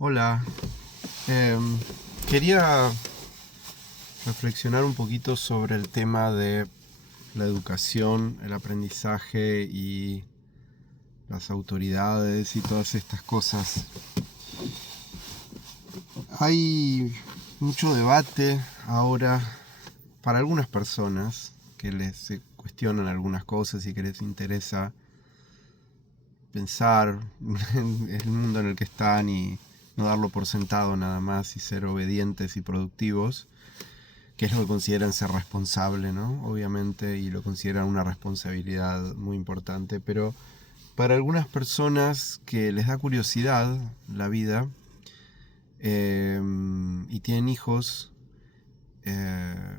Hola, quería reflexionar un poquito sobre el tema de la educación, el aprendizaje y las autoridades y todas estas cosas. Hay mucho debate ahora para algunas personas que les cuestionan algunas cosas y que les interesa pensar en el mundo en el que están y no darlo por sentado nada más y ser obedientes y productivos, que es lo que consideran ser responsable, ¿no? Obviamente, y lo consideran una responsabilidad muy importante, pero para algunas personas que les da curiosidad la vida y tienen hijos, eh,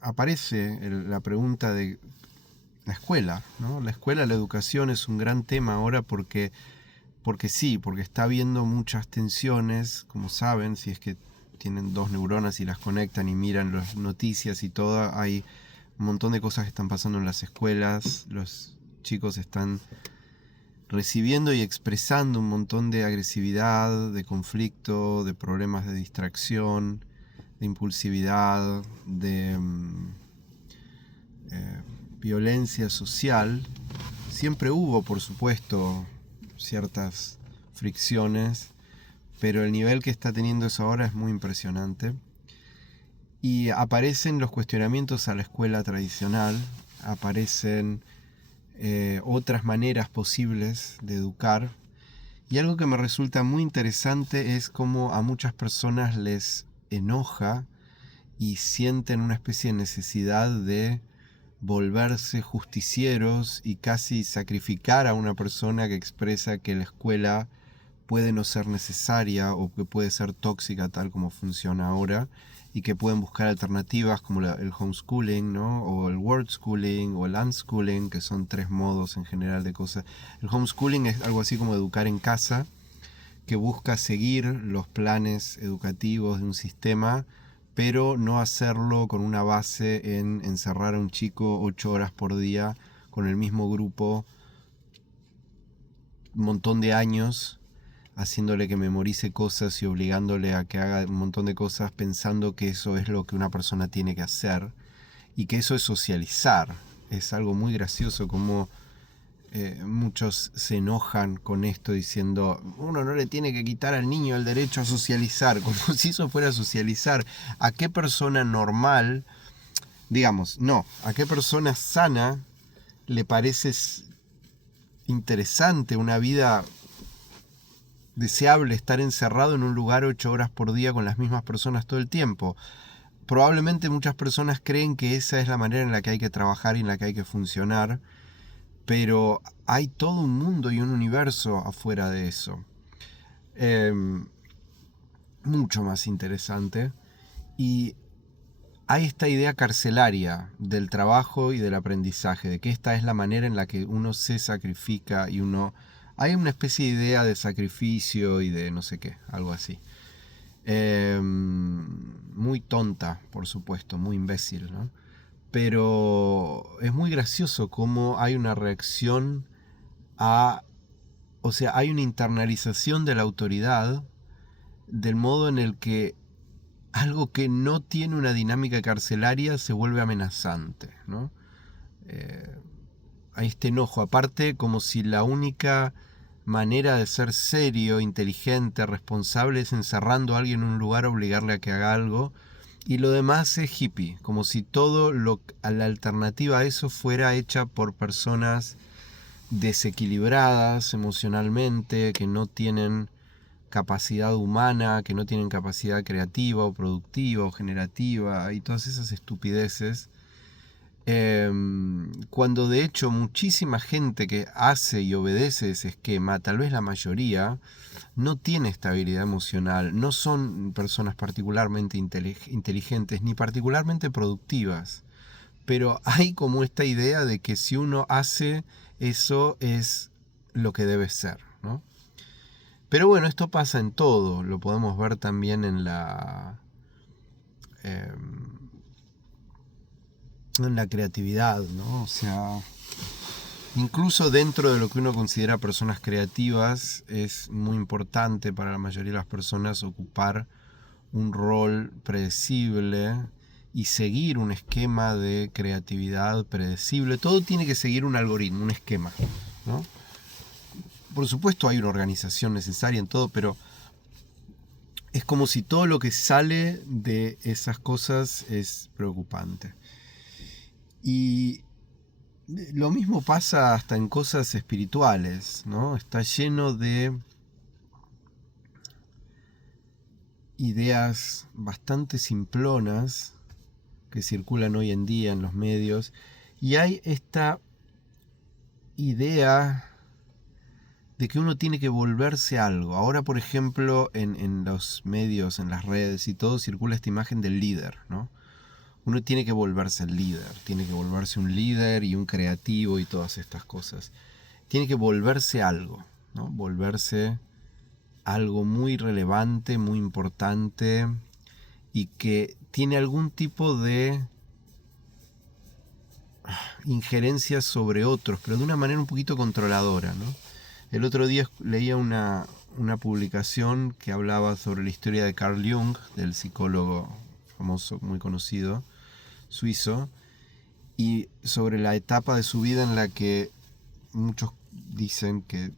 aparece la pregunta de la escuela, ¿no? La escuela, la educación es un gran tema ahora porque sí, porque está habiendo muchas tensiones, como saben, si es que tienen dos neuronas y las conectan y miran las noticias y todo, hay un montón de cosas que están pasando en las escuelas, los chicos están recibiendo y expresando un montón de agresividad, de conflicto, de problemas de distracción, de impulsividad, de violencia social. Siempre hubo, por supuesto, ciertas fricciones, pero el nivel que está teniendo eso ahora es muy impresionante. Y aparecen los cuestionamientos a la escuela tradicional, aparecen otras maneras posibles de educar. Y algo que me resulta muy interesante es cómo a muchas personas les enoja y sienten una especie de necesidad de volverse justicieros y casi sacrificar a una persona que expresa que la escuela puede no ser necesaria o que puede ser tóxica tal como funciona ahora y que pueden buscar alternativas como el homeschooling, ¿no? O el word schooling o el unschooling, que son tres modos en general de cosas. El homeschooling es algo así como educar en casa, que busca seguir los planes educativos de un sistema, pero no hacerlo con una base en encerrar a un chico 8 horas por día con el mismo grupo un montón de años, haciéndole que memorice cosas y obligándole a que haga un montón de cosas pensando que eso es lo que una persona tiene que hacer y que eso es socializar. Es algo muy gracioso como muchos se enojan con esto diciendo uno no le tiene que quitar al niño el derecho a socializar, como si eso fuera socializar. ¿A qué persona normal, digamos, no, a qué persona sana le parece interesante una vida deseable estar encerrado en un lugar 8 horas por día con las mismas personas todo el tiempo? Probablemente muchas personas creen que esa es la manera en la que hay que trabajar y en la que hay que funcionar, pero hay todo un mundo y un universo afuera de eso. Eh, Mucho más interesante. Y hay esta idea carcelaria del trabajo y del aprendizaje, de que esta es la manera en la que uno se sacrifica y uno... Hay una especie de idea de sacrificio y de no sé qué, algo así. Muy tonta, por supuesto, muy imbécil, ¿no? Pero es muy gracioso cómo hay una reacción a... O sea, hay una internalización de la autoridad del modo en el que algo que no tiene una dinámica carcelaria se vuelve amenazante, ¿no? Eh, Hay este enojo, aparte como si la única manera de ser serio, inteligente, responsable es encerrando a alguien en un lugar, obligarle a que haga algo, y lo demás es hippie, como si todo la alternativa a eso fuera hecha por personas desequilibradas emocionalmente, que no tienen capacidad humana, que no tienen capacidad creativa o productiva o generativa y todas esas estupideces. Cuando de hecho muchísima gente que hace y obedece ese esquema, tal vez la mayoría, no tiene estabilidad emocional, no son personas particularmente inteligentes ni particularmente productivas. Pero hay como esta idea de que si uno hace eso es lo que debe ser, ¿no? Pero bueno, esto pasa en todo, lo podemos ver también eh, en la creatividad, ¿no? O sea, Incluso dentro de lo que uno considera personas creativas, es muy importante para la mayoría de las personas ocupar un rol predecible y seguir un esquema de creatividad predecible. Todo tiene que seguir un algoritmo, un esquema, ¿no? Por supuesto hay una organización necesaria en todo, pero es como si todo lo que sale de esas cosas es preocupante. Y lo mismo pasa hasta en cosas espirituales, ¿no? Está lleno de ideas bastante simplonas que circulan hoy en día en los medios, y hay esta idea de que uno tiene que volverse algo. Ahora, por ejemplo, en los medios, en las redes y todo, circula esta imagen del líder, ¿no? Uno tiene que volverse el líder, tiene que volverse un líder y un creativo y todas estas cosas. Tiene que volverse algo, ¿no? Volverse algo muy relevante, muy importante y que tiene algún tipo de injerencia sobre otros, pero de una manera un poquito controladora, ¿no? El otro día leía una publicación que hablaba sobre la historia de Carl Jung, del psicólogo famoso, muy conocido, suizo, y sobre la etapa de su vida en la que muchos dicen que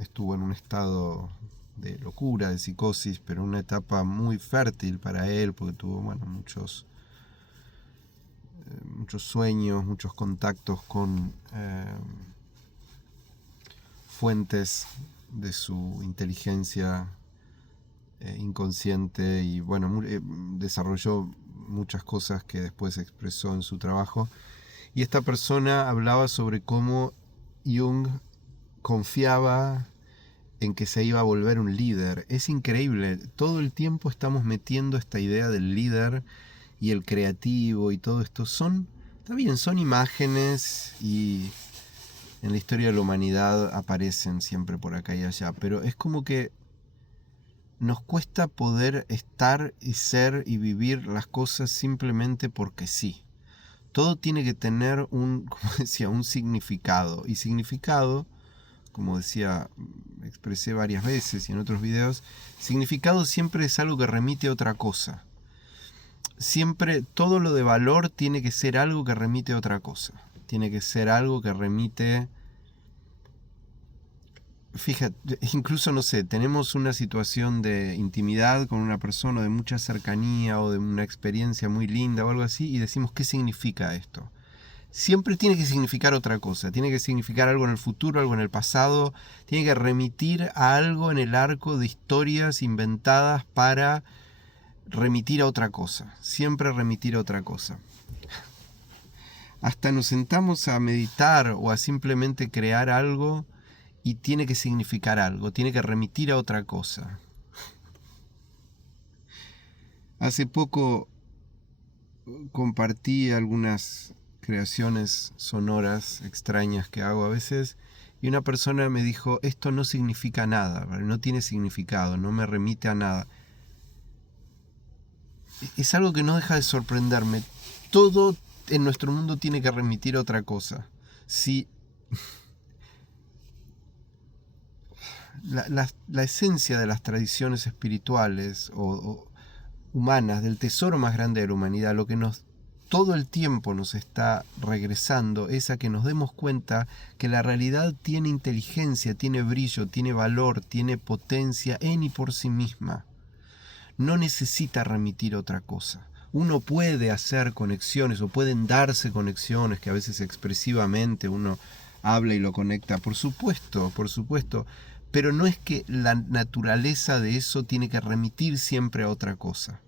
estuvo en un estado de locura, de psicosis, pero una etapa muy fértil para él, porque tuvo muchos sueños, muchos contactos con fuentes de su inteligencia inconsciente, y desarrolló muchas cosas que después expresó en su trabajo. Y esta persona hablaba sobre cómo Jung confiaba en que se iba a volver un líder. Es increíble, todo el tiempo estamos metiendo esta idea del líder y el creativo y todo esto. Está bien, son imágenes y en la historia de la humanidad aparecen siempre por acá y allá, pero es como que nos cuesta poder estar y ser y vivir las cosas simplemente porque sí. Todo tiene que tener como decía, un significado. Y significado, como decía, expresé varias veces y en otros videos, significado siempre es algo que remite a otra cosa. Siempre todo lo de valor tiene que ser algo que remite a otra cosa. Tiene que ser algo que remite... Fíjate, incluso no sé, tenemos una situación de intimidad con una persona, de mucha cercanía o de una experiencia muy linda o algo así, y decimos, ¿qué significa esto? Siempre tiene que significar otra cosa, tiene que significar algo en el futuro, algo en el pasado, tiene que remitir a algo en el arco de historias inventadas para remitir a otra cosa, siempre remitir a otra cosa. Hasta nos sentamos a meditar o a simplemente crear algo y tiene que significar algo, tiene que remitir a otra cosa. Hace poco compartí algunas creaciones sonoras extrañas que hago a veces, y una persona me dijo, esto no significa nada, no tiene significado, no me remite a nada. Es algo que no deja de sorprenderme. Todo en nuestro mundo tiene que remitir a otra cosa. Si la esencia de las tradiciones espirituales o humanas, del tesoro más grande de la humanidad, lo que todo el tiempo nos está regresando es a que nos demos cuenta que la realidad tiene inteligencia, tiene brillo, tiene valor, tiene potencia en y por sí misma. No necesita remitir otra cosa. Uno puede hacer conexiones o pueden darse conexiones que a veces expresivamente uno habla y lo conecta, por supuesto, pero no es que la naturaleza de eso tiene que remitir siempre a otra cosa.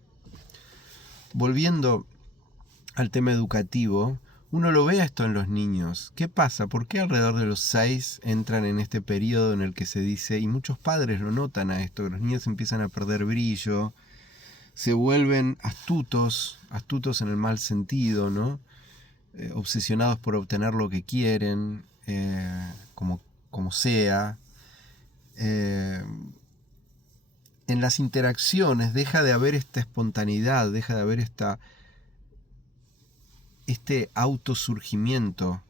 Volviendo al tema educativo, uno lo ve esto en los niños. ¿Qué pasa? ¿Por qué alrededor de los 6 entran en este periodo en el que se dice, y muchos padres lo notan a esto, que los niños empiezan a perder brillo, se vuelven astutos en el mal sentido, ¿no? Obsesionados por obtener lo que quieren, como sea. En las interacciones deja de haber esta espontaneidad, deja de haber este autosurgimiento,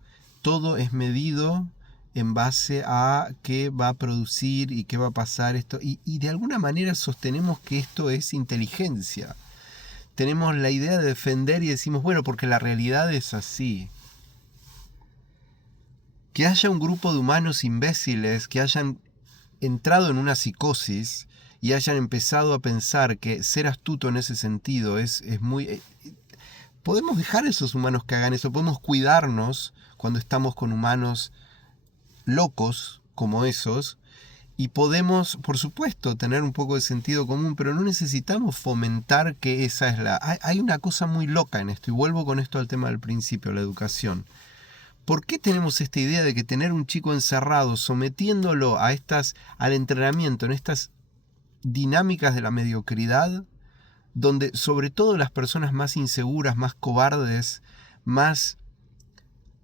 todo es medido en base a qué va a producir y qué va a pasar esto. Y de alguna manera sostenemos que esto es inteligencia. Tenemos la idea de defender y decimos, bueno, porque la realidad es así. Que haya un grupo de humanos imbéciles que hayan entrado en una psicosis y hayan empezado a pensar que ser astuto en ese sentido es muy... Podemos dejar a esos humanos que hagan eso, podemos cuidarnos cuando estamos con humanos locos como esos, y podemos, por supuesto, tener un poco de sentido común, pero no necesitamos fomentar que esa es la... Hay una cosa muy loca en esto, y vuelvo con esto al tema del principio, la educación. ¿Por qué tenemos esta idea de que tener un chico encerrado, sometiéndolo a al entrenamiento, en estas dinámicas de la mediocridad, donde sobre todo las personas más inseguras, más cobardes, más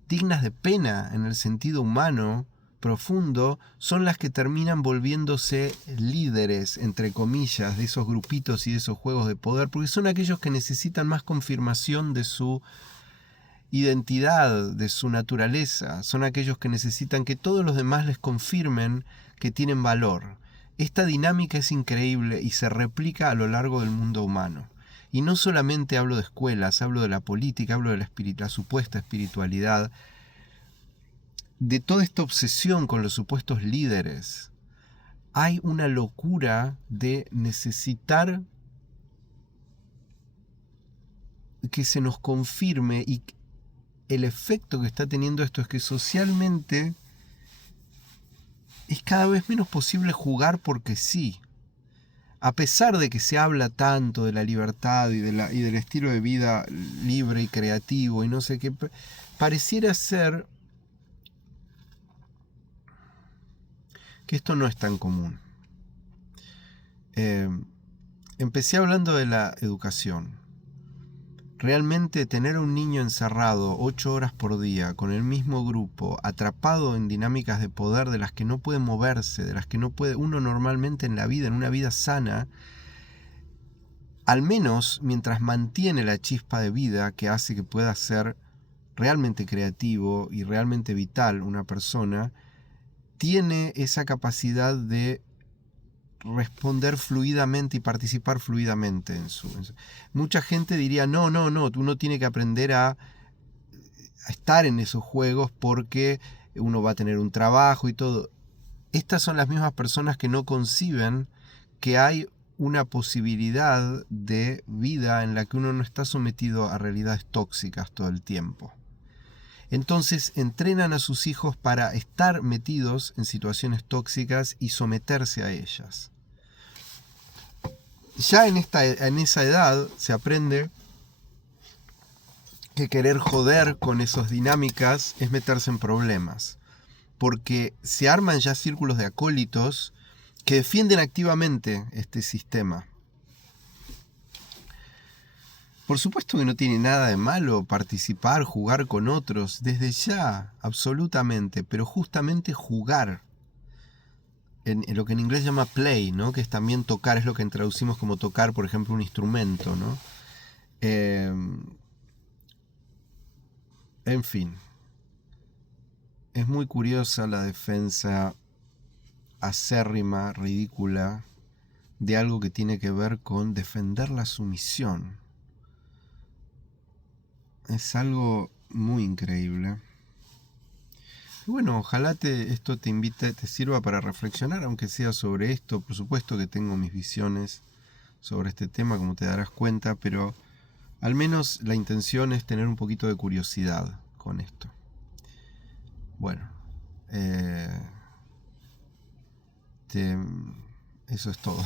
dignas de pena en el sentido humano profundo, son las que terminan volviéndose líderes, entre comillas, de esos grupitos y de esos juegos de poder, porque son aquellos que necesitan más confirmación de su identidad, de su naturaleza, son aquellos que necesitan que todos los demás les confirmen que tienen valor. Esta dinámica es increíble y se replica a lo largo del mundo humano. Y no solamente hablo de escuelas, hablo de la política, hablo de la supuesta espiritualidad, de toda esta obsesión con los supuestos líderes. Hay una locura de necesitar que se nos confirme, y el efecto que está teniendo esto es que socialmente es cada vez menos posible jugar porque sí. A pesar de que se habla tanto de la libertad y del estilo de vida libre y creativo y no sé qué, pareciera ser que esto no es tan común. Empecé hablando de la educación. Realmente tener a un niño encerrado 8 horas por día con el mismo grupo, atrapado en dinámicas de poder de las que no puede moverse, de las que no puede uno normalmente en la vida, en una vida sana, al menos mientras mantiene la chispa de vida que hace que pueda ser realmente creativo y realmente vital una persona, tiene esa capacidad de responder fluidamente y participar fluidamente en su... Mucha gente diría, no, uno tiene que aprender a estar en esos juegos porque uno va a tener un trabajo y todo. Estas son las mismas personas que no conciben que hay una posibilidad de vida en la que uno no está sometido a realidades tóxicas todo el tiempo. Entonces entrenan a sus hijos para estar metidos en situaciones tóxicas y someterse a ellas. Ya en esa edad se aprende que querer joder con esas dinámicas es meterse en problemas, porque se arman ya círculos de acólitos que defienden activamente este sistema. Por supuesto que no tiene nada de malo participar, jugar con otros, desde ya, absolutamente, pero justamente jugar, en lo que en inglés se llama play, ¿no? Que es también tocar, es lo que traducimos como tocar, por ejemplo, un instrumento, ¿no? En fin, es muy curiosa la defensa acérrima, ridícula, de algo que tiene que ver con defender la sumisión. Es algo muy increíble. Y bueno, ojalá esto te sirva para reflexionar, aunque sea sobre esto. Por supuesto que tengo mis visiones sobre este tema, como te darás cuenta, pero al menos la intención es tener un poquito de curiosidad con esto. Bueno, eso es todo.